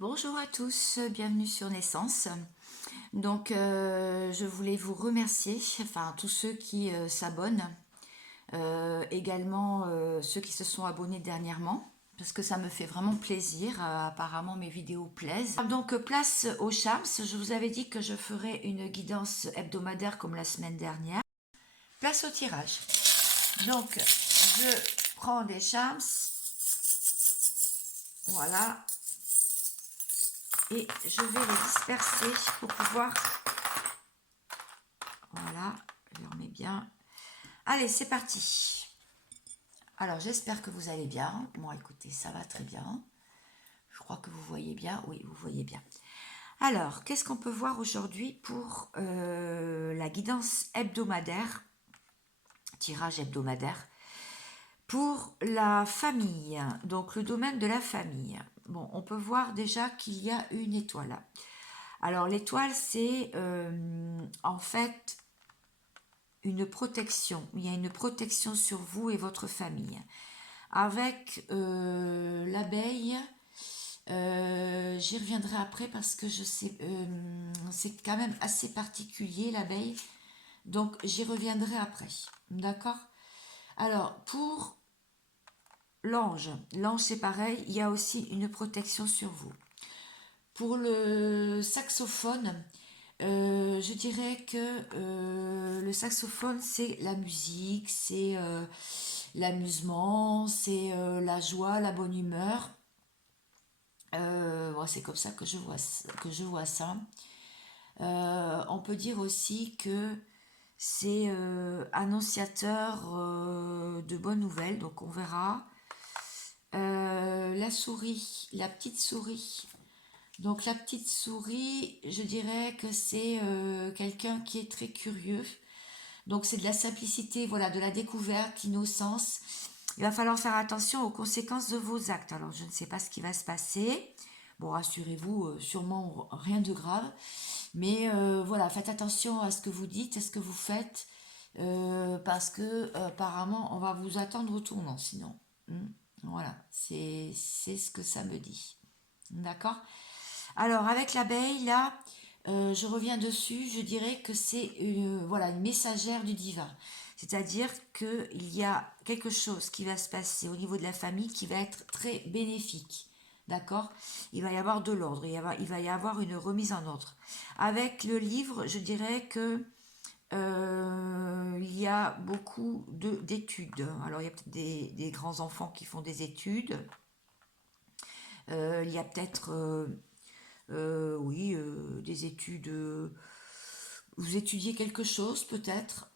Bonjour à tous, bienvenue sur Naissance. Donc, je voulais vous remercier, enfin tous ceux qui s'abonnent, également ceux qui se sont abonnés dernièrement, parce que ça me fait vraiment plaisir. Apparemment, mes vidéos plaisent. Donc, place aux charms. Je vous avais dit que je ferais une guidance hebdomadaire comme la semaine dernière. Place au tirage. Donc, je prends des charms. Voilà. Et je vais les disperser pour pouvoir... Voilà, je les remets bien. Allez, c'est parti. Alors, j'espère que vous allez bien. Moi, écoutez, ça va très bien. Je crois que vous voyez bien. Oui, vous voyez bien. Alors, qu'est-ce qu'on peut voir aujourd'hui pour la guidance hebdomadaire, tirage hebdomadaire, pour la famille, donc le domaine de la famille. Bon, on peut voir déjà qu'il y a une étoile. Alors, l'étoile, c'est en fait une protection. Il y a une protection sur vous et votre famille. Avec l'abeille, j'y reviendrai après parce que je sais, c'est quand même assez particulier l'abeille. Donc j'y reviendrai après. D'accord? Alors pour l'ange, l'ange c'est pareil, il y a aussi une protection sur vous. Pour le saxophone, je dirais que le saxophone, c'est la musique, c'est l'amusement, c'est la joie, la bonne humeur. Bon, c'est comme ça que je vois ça. On peut dire aussi que c'est annonciateur de bonnes nouvelles, donc on verra. La souris, la petite souris. Donc la petite souris, je dirais que c'est quelqu'un qui est très curieux. Donc c'est de la simplicité, voilà, de la découverte, l'innocence. Il va falloir faire attention aux conséquences de vos actes. Alors je ne sais pas ce qui va se passer. Bon, rassurez-vous, sûrement rien de grave. Mais voilà, faites attention à ce que vous dites, à ce que vous faites. Parce que apparemment, on va vous attendre au tournant sinon. Voilà, c'est ce que ça me dit. D'accord? Alors, avec l'abeille, là, je reviens dessus, je dirais que c'est voilà, une messagère du divin. C'est-à-dire qu'il y a quelque chose qui va se passer au niveau de la famille qui va être très bénéfique. D'accord? Il va y avoir de l'ordre, il va y avoir une remise en ordre. Avec le livre, je dirais que il y a beaucoup d'études. Alors, il y a peut-être des grands enfants qui font des études. Il y a peut-être oui, des études. Vous étudiez quelque chose peut-être,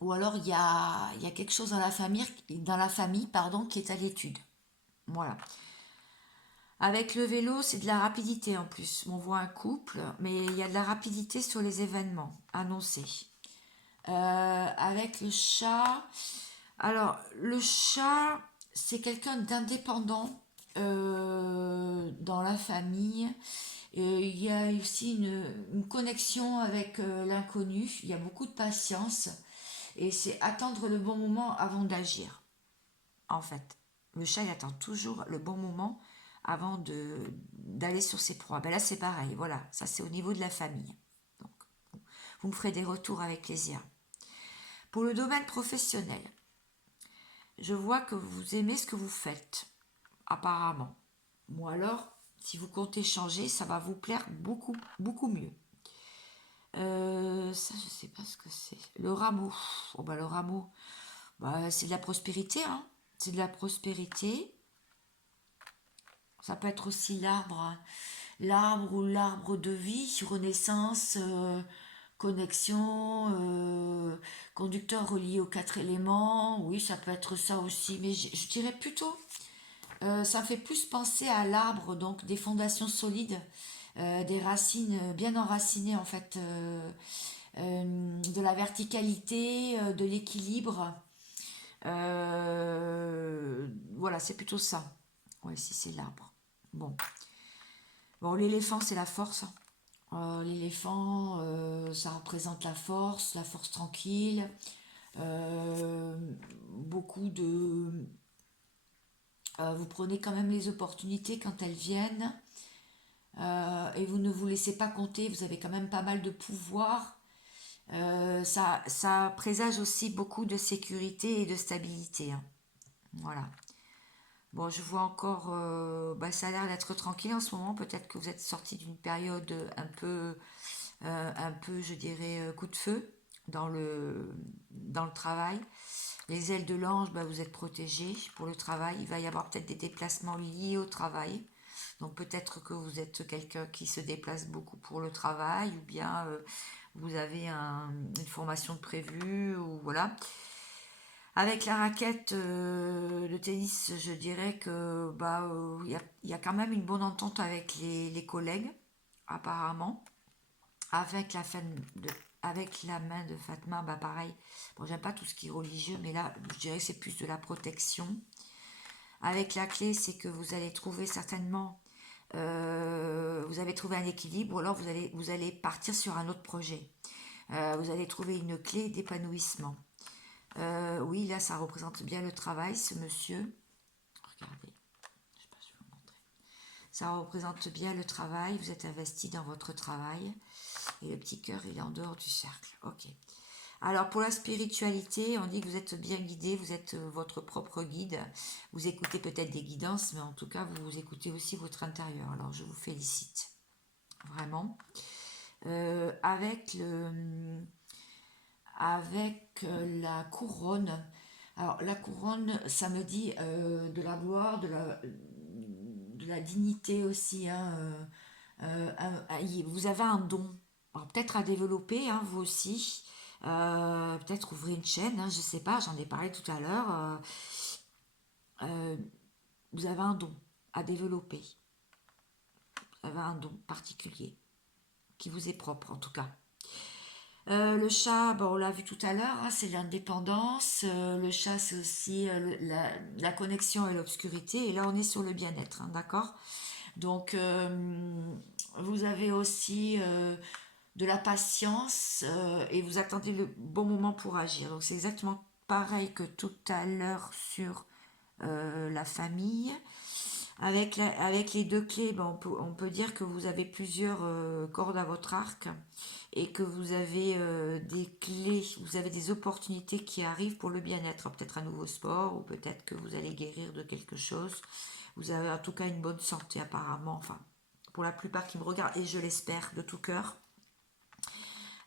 ou alors il y a quelque chose dans la famille, pardon, qui est à l'étude. Voilà. Avec le vélo, c'est de la rapidité en plus. On voit un couple, mais il y a de la rapidité sur les événements annoncés. Avec le chat, alors le chat, c'est quelqu'un d'indépendant dans la famille. Il y a aussi une connexion avec l'inconnu. Il y a beaucoup de patience et c'est attendre le bon moment avant d'agir. En fait, le chat il attend toujours le bon moment avant d'aller sur ses proies. Ben là c'est pareil, voilà, ça c'est au niveau de la famille. Donc, vous me ferez des retours avec plaisir. Pour le domaine professionnel, je vois que vous aimez ce que vous faites, apparemment. Ou alors, si vous comptez changer, ça va vous plaire beaucoup, beaucoup mieux. Ça, je sais pas ce que c'est. Le rameau. Oh, bah, le rameau, bah, c'est de la prospérité, hein. C'est de la prospérité. Ça peut être aussi l'arbre, hein. L'arbre ou l'arbre de vie, renaissance, connexion, conducteur relié aux quatre éléments. Oui, ça peut être ça aussi. Mais je dirais plutôt, ça fait plus penser à l'arbre, donc des fondations solides, des racines bien enracinées en fait. De la verticalité, de l'équilibre. Voilà, c'est plutôt ça. Ouais, si c'est l'arbre. Bon. Bon, l'éléphant, c'est la force. L'éléphant, ça représente la force tranquille. Euh, beaucoup Vous prenez quand même les opportunités quand elles viennent. Et vous ne vous laissez pas compter, vous avez quand même pas mal de pouvoir. Ça présage aussi beaucoup de sécurité et de stabilité, hein. Voilà. Bon, je vois encore, bah, ça a l'air d'être tranquille en ce moment. Peut-être que vous êtes sorti d'une période un peu, je dirais, coup de feu dans le travail. Les ailes de l'ange, bah, vous êtes protégé pour le travail. Il va y avoir peut-être des déplacements liés au travail. Donc peut-être que vous êtes quelqu'un qui se déplace beaucoup pour le travail ou bien vous avez une formation de prévue ou voilà. Avec la raquette de tennis, je dirais que bah y a quand même une bonne entente avec les collègues, apparemment. Avec la, de, avec la main de Fatma, bah pareil. Bon, j'aime pas tout ce qui est religieux, mais là, je dirais que c'est plus de la protection. Avec la clé, c'est que vous allez trouver certainement, vous avez trouvé un équilibre, ou alors vous allez partir sur un autre projet. Vous allez trouver une clé d'épanouissement. Oui, là, ça représente bien le travail, ce monsieur. Regardez, je sais pas si je vais vous montrer. Ça représente bien le travail, vous êtes investi dans votre travail. Et le petit cœur, il est en dehors du cercle. Ok. Alors pour la spiritualité, on dit que vous êtes bien guidé, vous êtes votre propre guide. Vous écoutez peut-être des guidances, mais en tout cas, vous écoutez aussi votre intérieur. Alors je vous félicite, vraiment. Avec la couronne. Alors la couronne, ça me dit de la gloire, de la dignité aussi, hein, vous avez un don, peut-être à développer, hein, vous aussi. Peut-être ouvrir une chaîne, hein, je sais pas, j'en ai parlé tout à l'heure. Euh, vous avez un don à développer. Vous avez un don particulier qui vous est propre en tout cas. Le chat, bon, on l'a vu tout à l'heure, hein, c'est l'indépendance. Le chat, c'est aussi la connexion et l'obscurité. Et là, on est sur le bien-être, hein, d'accord. Donc, vous avez aussi de la patience et vous attendez le bon moment pour agir. Donc, c'est exactement pareil que tout à l'heure sur la famille. Avec les deux clés, ben, on peut dire que vous avez plusieurs cordes à votre arc et que vous avez des clés, vous avez des opportunités qui arrivent pour le bien-être. Peut-être un nouveau sport ou peut-être que vous allez guérir de quelque chose. Vous avez en tout cas une bonne santé apparemment, enfin pour la plupart qui me regardent et je l'espère de tout cœur.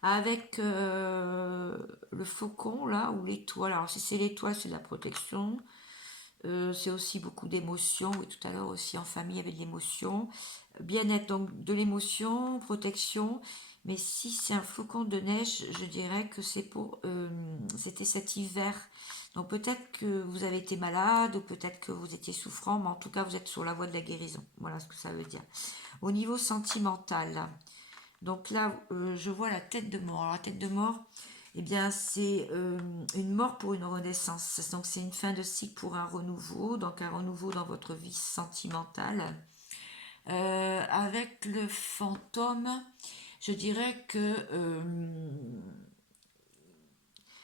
Avec le faucon là ou l'étoile, alors si c'est l'étoile c'est de la protection. C'est aussi beaucoup d'émotions. Oui, tout à l'heure aussi en famille avec de l'émotion. Bien-être, donc de l'émotion, protection. Mais si c'est un flocon de neige, je dirais que c'était cet hiver. Donc peut-être que vous avez été malade ou peut-être que vous étiez souffrant, mais en tout cas vous êtes sur la voie de la guérison. Voilà ce que ça veut dire. Au niveau sentimental, donc là je vois la tête de mort. Alors la tête de mort, eh bien, c'est une mort pour une renaissance. Donc, c'est une fin de cycle pour un renouveau. Donc, un renouveau dans votre vie sentimentale. Avec le fantôme, je dirais que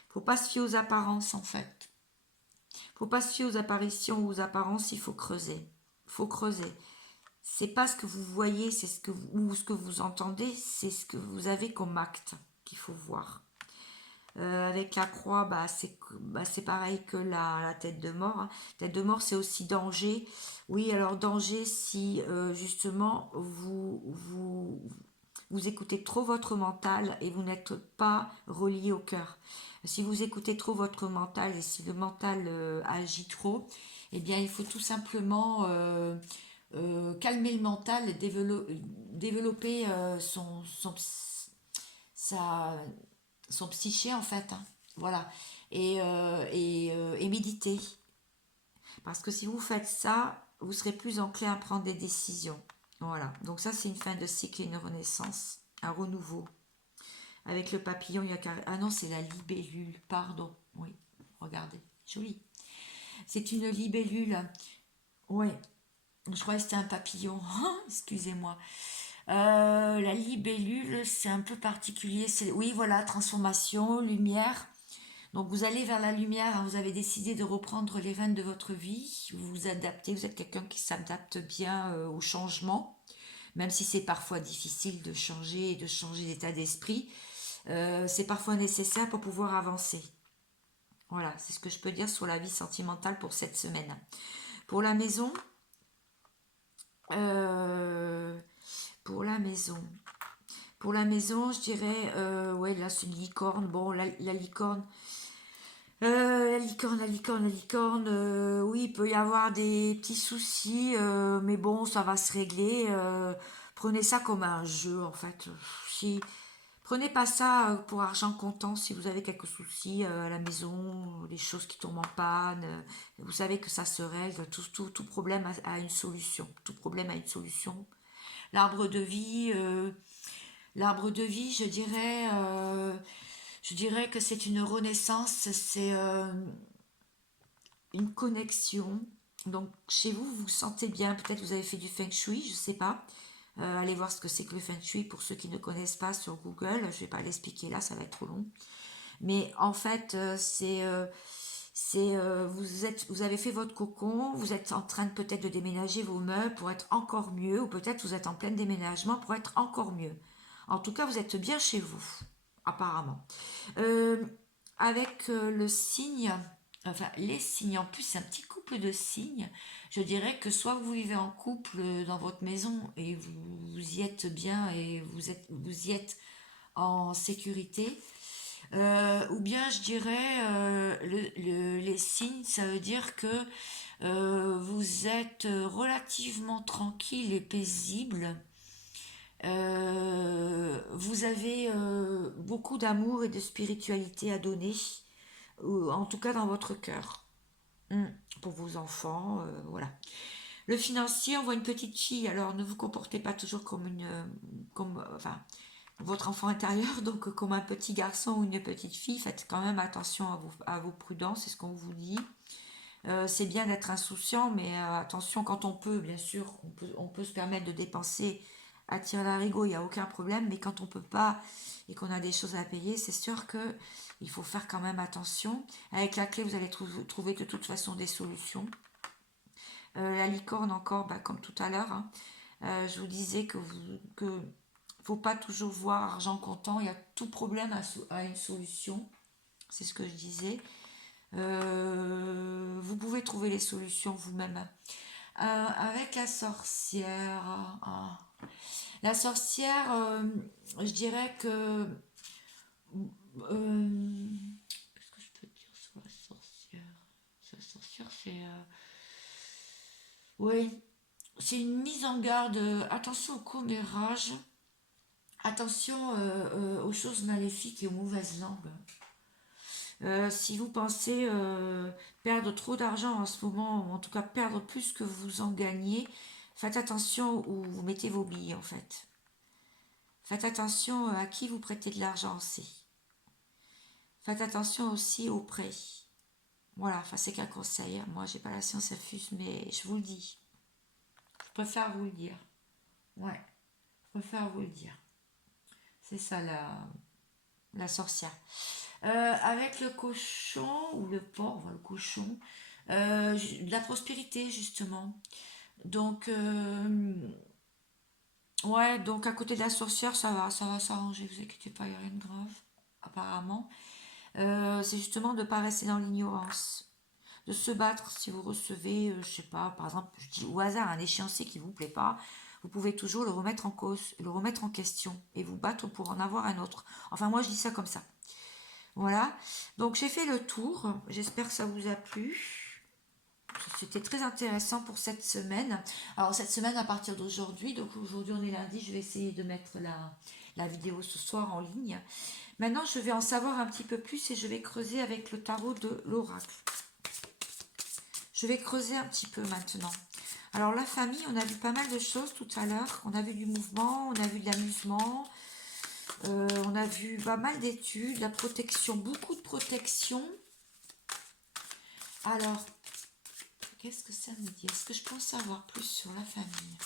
faut pas se fier aux apparences en fait. Faut pas se fier aux apparitions ou aux apparences. Il faut creuser. Faut creuser. C'est pas ce que vous voyez, c'est ou ce que vous entendez, c'est ce que vous avez comme acte qu'il faut voir. Avec la croix, c'est pareil que la tête de mort, hein. Tête de mort, c'est aussi danger. Oui, alors danger si justement vous écoutez trop votre mental et vous n'êtes pas relié au cœur. Si vous écoutez trop votre mental et si le mental agit trop, eh bien il faut tout simplement calmer le mental et développer sa, son psyché en fait, hein. Voilà. Et méditer. Parce que si vous faites ça, vous serez plus enclin à prendre des décisions. Voilà. Donc ça, c'est une fin de cycle et une renaissance. Un renouveau. Avec le papillon, il y a ah non, c'est la libellule. Pardon. Oui. Regardez. Joli. C'est une libellule. Oui. Je croyais que c'était un papillon. Excusez-moi. La libellule, c'est un peu particulier. Oui, voilà, transformation, lumière. Donc vous allez vers la lumière, hein, vous avez décidé de reprendre les rênes de votre vie, vous vous adaptez, vous êtes quelqu'un qui s'adapte bien au changement, même si c'est parfois difficile de changer et de changer d'état d'esprit, c'est parfois nécessaire pour pouvoir avancer. Voilà, c'est ce que je peux dire sur la vie sentimentale pour cette semaine. Pour la maison, euh, pour la maison, pour la maison, je dirais, ouais, là c'est une licorne. Bon, la licorne, la licorne, oui, il peut y avoir des petits soucis, mais bon, ça va se régler. Prenez ça comme un jeu, en fait. Si, prenez pas ça pour argent comptant si vous avez quelques soucis à la maison, des choses qui tombent en panne. Vous savez que ça se règle. Tout problème a une solution. Tout problème a une solution. L'arbre de vie, l'arbre de vie, je dirais que c'est une renaissance, c'est une connexion. Donc chez vous, vous vous sentez bien. Peut-être vous avez fait du feng shui, je ne sais pas. Allez voir ce que c'est que le feng shui pour ceux qui ne connaissent pas sur Google. Je ne vais pas l'expliquer là, ça va être trop long. Mais en fait, vous avez fait votre cocon, vous êtes en train peut-être de déménager vos meubles pour être encore mieux, ou peut-être vous êtes en plein déménagement pour être encore mieux. En tout cas, vous êtes bien chez vous, apparemment. Euh, avec le cygne, enfin les cygnes, en plus c'est un petit couple de cygnes, je dirais que soit vous vivez en couple dans votre maison et vous y êtes bien et vous y êtes en sécurité, ou bien je dirais les signes, ça veut dire que vous êtes relativement tranquille et paisible. Vous avez beaucoup d'amour et de spiritualité à donner, ou en tout cas dans votre cœur. Mm. Pour vos enfants, voilà. Le financier, on voit une petite fille, alors ne vous comportez pas toujours comme enfin, votre enfant intérieur, donc comme un petit garçon ou une petite fille, faites quand même attention à vos prudences, c'est ce qu'on vous dit. C'est bien d'être insouciant, mais attention quand on peut, bien sûr, on peut se permettre de dépenser à tirer l'arigot, il n'y a aucun problème, mais quand on peut pas et qu'on a des choses à payer, c'est sûr que il faut faire quand même attention. Avec la clé, vous allez trouver de toute façon des solutions. La licorne encore, bah, comme tout à l'heure, hein, je vous disais que faut pas toujours voir argent comptant, il y a tout problème à une solution, c'est ce que je disais. Vous pouvez trouver les solutions vous-même. Avec la sorcière, la sorcière, je dirais que qu'est-ce que je peux dire sur la sorcière? La sorcière, c'est oui, c'est une mise en garde. Attention aux commérages, attention aux choses maléfiques et aux mauvaises langues. Si vous pensez perdre trop d'argent en ce moment, ou en tout cas perdre plus que vous en gagnez, faites attention où vous mettez vos billes en fait. Faites attention à qui vous prêtez de l'argent aussi. Faites attention aussi aux prêts. Voilà, enfin c'est qu'un conseil. Moi j'ai pas la science infuse, mais je vous le dis. Je préfère vous le dire. Ouais, je préfère vous le dire. C'est ça la sorcière. Avec le cochon ou le porc, enfin, le cochon, de la prospérité justement. Donc, ouais, donc à côté de la sorcière, ça va s'arranger, vous inquiétez pas, il n'y a rien de grave, apparemment. C'est justement de ne pas rester dans l'ignorance, de se battre si vous recevez, je sais pas, par exemple, je dis au hasard, un échéancier qui vous plaît pas, vous pouvez toujours le remettre en cause, le remettre en question et vous battre pour en avoir un autre. Enfin, moi, je dis ça comme ça. Voilà, donc j'ai fait le tour, j'espère que ça vous a plu. C'était très intéressant pour cette semaine. Alors cette semaine à partir d'aujourd'hui, donc aujourd'hui on est lundi, je vais essayer de mettre la vidéo ce soir en ligne. Maintenant je vais en savoir un petit peu plus et je vais creuser avec le tarot de l'oracle. Je vais creuser un petit peu maintenant. Alors la famille, on a vu pas mal de choses tout à l'heure. On a vu du mouvement, on a vu de l'amusement, on a vu pas mal d'études, la protection, beaucoup de protection. Alors, qu'est-ce que ça me dit? Est-ce que je peux en savoir plus sur la famille?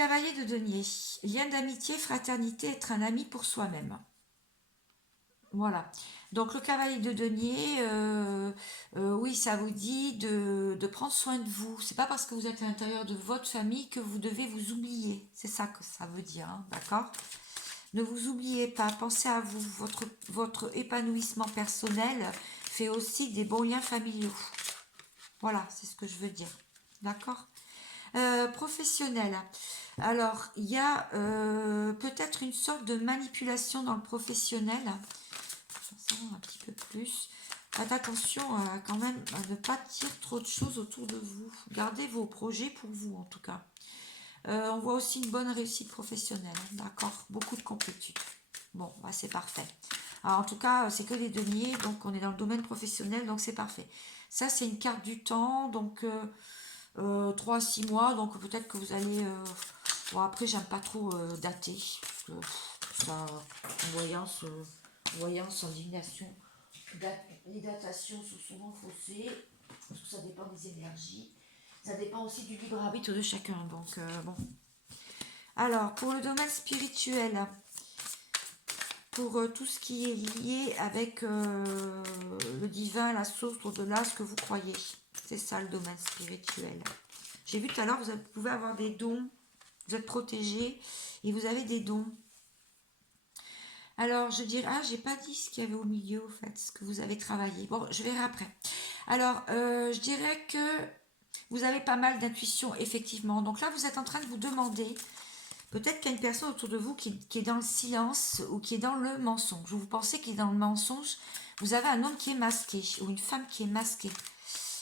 Cavalier de denier. Lien d'amitié, fraternité, être un ami pour soi-même. Voilà. Donc le cavalier de denier, oui, ça vous dit de prendre soin de vous. C'est pas parce que vous êtes à l'intérieur de votre famille que vous devez vous oublier. C'est ça que ça veut dire, hein, d'accord? Ne vous oubliez pas, pensez à vous. Votre épanouissement personnel fait aussi des bons liens familiaux. Voilà, c'est ce que je veux dire. D'accord? Professionnel. Alors, il y a peut-être une sorte de manipulation dans le professionnel. Je vais en savoir un petit peu plus. Faites attention quand même à ne pas dire trop de choses autour de vous. Gardez vos projets pour vous en tout cas. On voit aussi une bonne réussite professionnelle. D'accord? Beaucoup de complétude. Bon, bah, c'est parfait. Alors, en tout cas, c'est que les deniers, donc on est dans le domaine professionnel, donc c'est parfait. Ça, c'est une carte du temps, donc 3 à 6 mois, donc peut-être que vous allez... Bon, après, j'aime pas trop dater, parce que ça, voyance, indignation. Les datations sont souvent faussées, parce que ça dépend des énergies. Ça dépend aussi du libre arbitre de chacun, donc bon. Alors, pour le domaine spirituel, pour tout ce qui est lié avec le divin, la source, au-delà, ce que vous croyez. C'est ça le domaine spirituel. J'ai vu tout à l'heure, vous pouvez avoir des dons, vous êtes protégé et vous avez des dons. Alors, je dirais, j'ai pas dit ce qu'il y avait au milieu, en fait, ce que vous avez travaillé. Bon, je verrai après. Alors, je dirais que vous avez pas mal d'intuition, effectivement. Donc là, vous êtes en train de vous demander, peut-être qu'il y a une personne autour de vous qui est dans le silence ou qui est dans le mensonge. Vous pensez qu'il est dans le mensonge. Vous avez un homme qui est masqué ou une femme qui est masquée.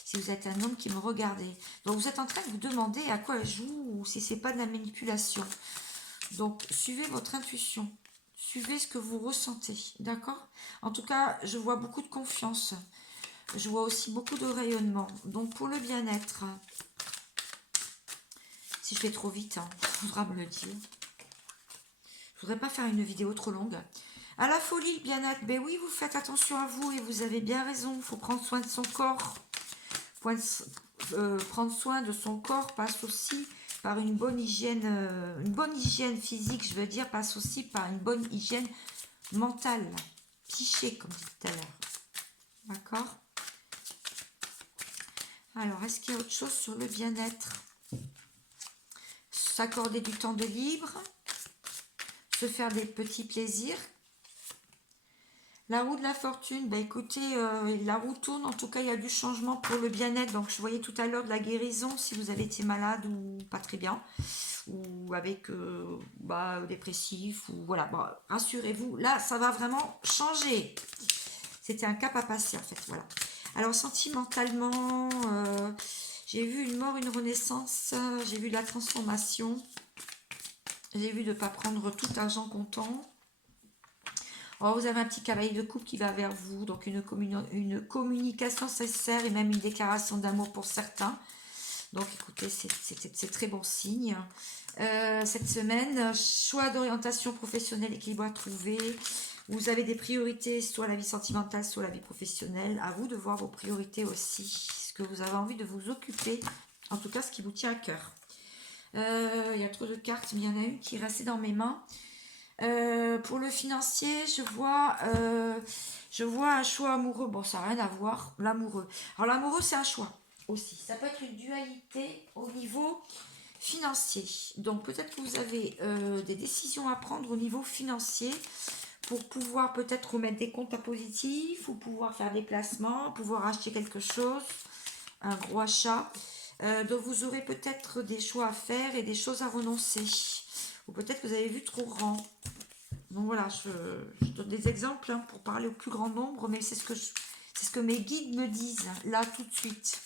Si vous êtes un homme qui me regardez. Donc vous êtes en train de vous demander à quoi elle joue ou si c'est pas de la manipulation. Donc suivez votre intuition. Suivez ce que vous ressentez. D'accord? En tout cas, je vois beaucoup de confiance. Je vois aussi beaucoup de rayonnement. Donc pour le bien-être, si je fais trop vite, il faudra me le dire. Je voudrais pas faire une vidéo trop longue. À la folie, le bien-être, ben oui, vous faites attention à vous et vous avez bien raison. Il faut prendre soin de son corps. Prendre soin de son corps passe aussi par une bonne hygiène physique, je veux dire, passe aussi par une bonne hygiène mentale, psyché, comme dit tout à l'heure. D'accord? Alors, est-ce qu'il y a autre chose sur le bien-être? S'accorder du temps de libre, se faire des petits plaisirs. La roue de la fortune, bah écoutez, la roue tourne, en tout cas il y a du changement pour le bien-être. Donc je voyais tout à l'heure de la guérison si vous avez été malade ou pas très bien, ou avec dépressif, ou voilà, bon, rassurez-vous, là ça va vraiment changer. C'était un cap à passer en fait, voilà. Alors sentimentalement, j'ai vu une mort, une renaissance, j'ai vu la transformation, j'ai vu de ne pas prendre tout argent comptant. Oh, vous avez un petit cavalier de coupe qui va vers vous, donc une communication sincère et même une déclaration d'amour pour certains. Donc écoutez, c'est très bon signe. Cette semaine, choix d'orientation professionnelle équilibre à trouver. Vous avez des priorités, soit la vie sentimentale, soit la vie professionnelle. À vous de voir vos priorités aussi, ce que vous avez envie de vous occuper. En tout cas, ce qui vous tient à cœur. Il y a trop de cartes, mais il y en a une qui est restée dans mes mains. Pour le financier, je vois un choix amoureux. Bon, ça n'a rien à voir, l'amoureux. Alors, l'amoureux, c'est un choix aussi. Ça peut être une dualité au niveau financier. Donc, peut-être que vous avez des décisions à prendre au niveau financier pour pouvoir peut-être remettre des comptes à positif ou pouvoir faire des placements, pouvoir acheter quelque chose, un gros achat. Donc, vous aurez peut-être des choix à faire et des choses à renoncer. Ou peut-être que vous avez vu trop grand. Donc voilà, je donne des exemples pour parler au plus grand nombre, mais c'est ce que mes guides me disent là tout de suite.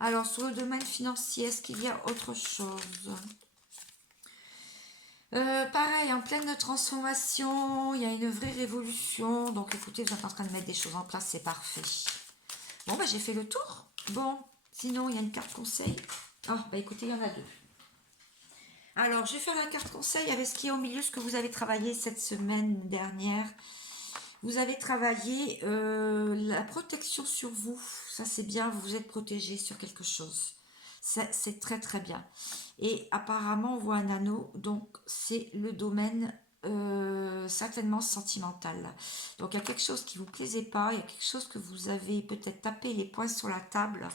Alors sur le domaine financier, est-ce qu'il y a autre chose? Pareil, en pleine transformation, il y a une vraie révolution. Donc écoutez, vous êtes en train de mettre des choses en place, c'est parfait. Bon, j'ai fait le tour. Bon, sinon, il y a une carte conseil. Écoutez, il y en a deux. Alors, je vais faire la carte conseil avec ce qui est au milieu, ce que vous avez travaillé cette semaine dernière. Vous avez travaillé la protection sur vous. Ça, c'est bien, vous êtes protégé sur quelque chose. C'est très très bien. Et apparemment, on voit un anneau, donc c'est le domaine certainement sentimental. Donc il y a quelque chose qui vous plaisait pas, il y a quelque chose que vous avez peut-être tapé les poings sur la table,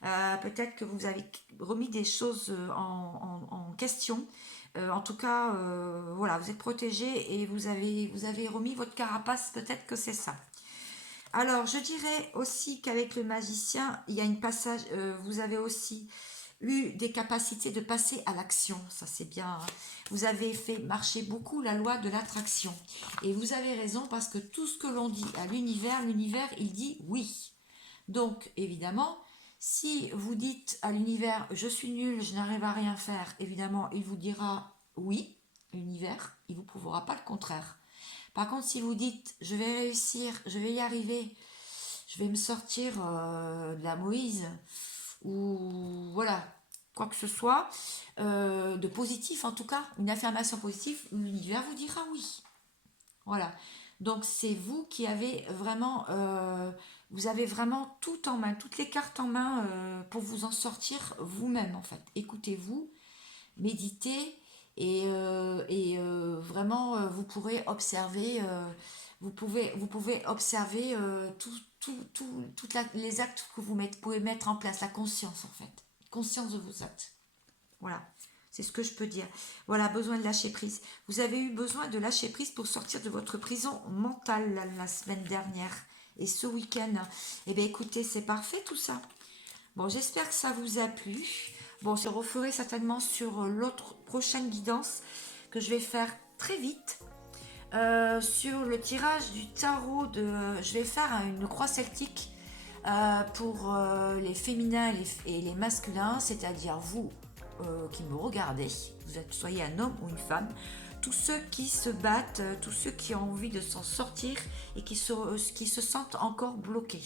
peut-être que vous avez remis des choses en question. En tout cas, voilà, vous êtes protégé et vous avez remis votre carapace, peut-être que c'est ça. Alors, je dirais aussi qu'avec le magicien, il y a une passage, vous avez aussi eu des capacités de passer à l'action, ça c'est bien, hein. Vous avez fait marcher beaucoup la loi de l'attraction. Et vous avez raison parce que tout ce que l'on dit à l'univers, l'univers il dit oui. Donc, évidemment, si vous dites à l'univers je suis nul, je n'arrive à rien faire, évidemment, il vous dira oui, l'univers, il ne vous prouvera pas le contraire. Par contre, si vous dites je vais réussir, je vais y arriver, je vais me sortir de la Moïse, ou voilà, quoi que ce soit, de positif en tout cas, une affirmation positive, l'univers vous dira oui. Voilà. Donc c'est vous qui avez vraiment, vous avez vraiment tout en main, toutes les cartes en main pour vous en sortir vous-même en fait. Écoutez-vous, méditez et vraiment vous pourrez observer, vous pouvez observer les actes que pouvez mettre en place, la conscience en fait, conscience de vos actes. Voilà, c'est ce que je peux dire. Voilà, besoin de lâcher prise. Vous avez eu besoin de lâcher prise pour sortir de votre prison mentale la semaine dernière et ce week-end. Eh bien écoutez, c'est parfait tout ça. Bon, j'espère que ça vous a plu. Bon, je referai certainement sur l'autre prochaine guidance que je vais faire très vite. Sur le tirage du tarot, je vais faire une croix celtique pour les féminins et les masculins, c'est-à-dire vous qui me regardez, soyez un homme ou une femme, tous ceux qui se battent, tous ceux qui ont envie de s'en sortir et qui se sentent encore bloqués.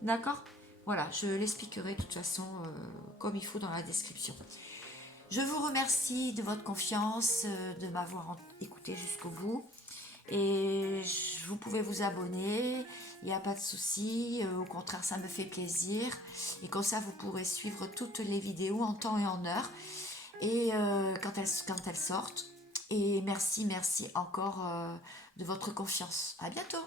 D'accord? Voilà, je l'expliquerai de toute façon comme il faut dans la description. Je vous remercie de votre confiance, de m'avoir écouté jusqu'au bout. Et vous pouvez vous abonner, il n'y a pas de souci, au contraire ça me fait plaisir. Et comme ça vous pourrez suivre toutes les vidéos en temps et en heure et quand elles sortent. Et merci encore de votre confiance. À bientôt.